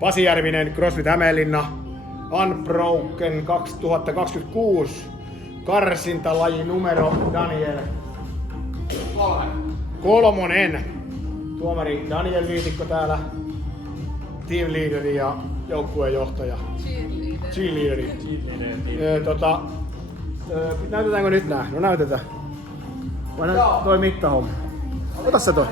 Pasi Järvinen, CrossFit Hämeenlinna, Unbroken 2026, karsintalaji numero Daniel 3. Tuomari Daniel Viitikko täällä, team leaderi ja joukkueen johtaja. Cheerleaderi. Näytetäänkö nyt nää? No näytetään. Vai toi mittahomma? Ota se toi.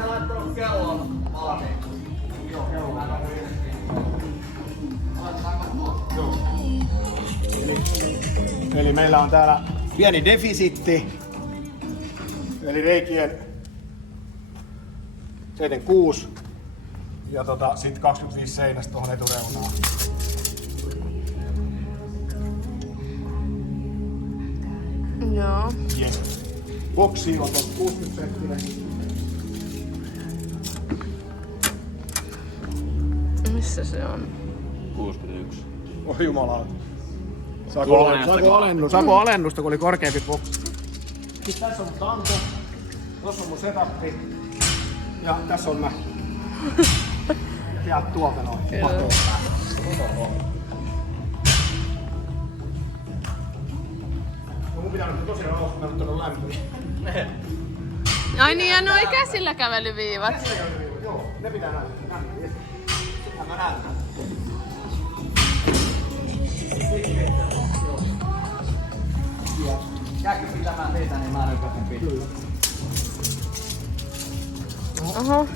Eli meillä on täällä pieni defisiitti. Eli reikien 76 ja sit 25 seinästä tuohon etureunaan. Joo. Yes. Boksi on 60 senttinen. Missä se on? 61. Oi jumalauta. Saako alennusta, kun oli korkeampi boksi? Sitten tässä on mun tanko, tossa on mun setappi ja tässä on mä. Sieltä tuolta noin. No mun pitää nyt tosi rauhoittaa, mä nyt on lämpöä. Ai niin, ja noi käsillä kävelyviivat. Joo, ne pitää näyttää. Mä näytän. Jääkö pitämään teitä, niin mä nykäsen pitää. Oho.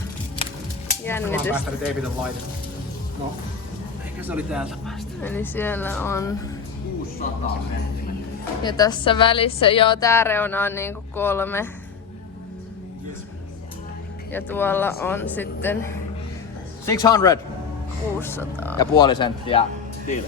Jännitys. Päästäri teipitön laite. No. Ehkä se oli täältä päästä. Eli siellä on... 600 senttimetriä. Ja tässä välissä, joo, tää reuna on niinku 3. Ja tuolla on sitten 600. 600. Ja puoli senttiä till.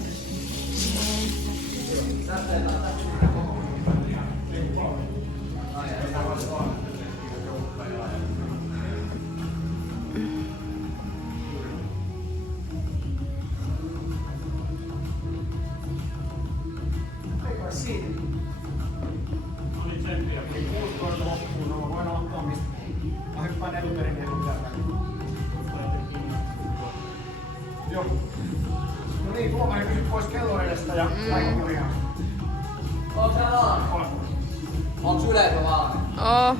Joo. No niin, tuomari pysy pois kellon edestä ja kaikki on ihan. Onks sä valmis? Onks yleisö valmis? Oh.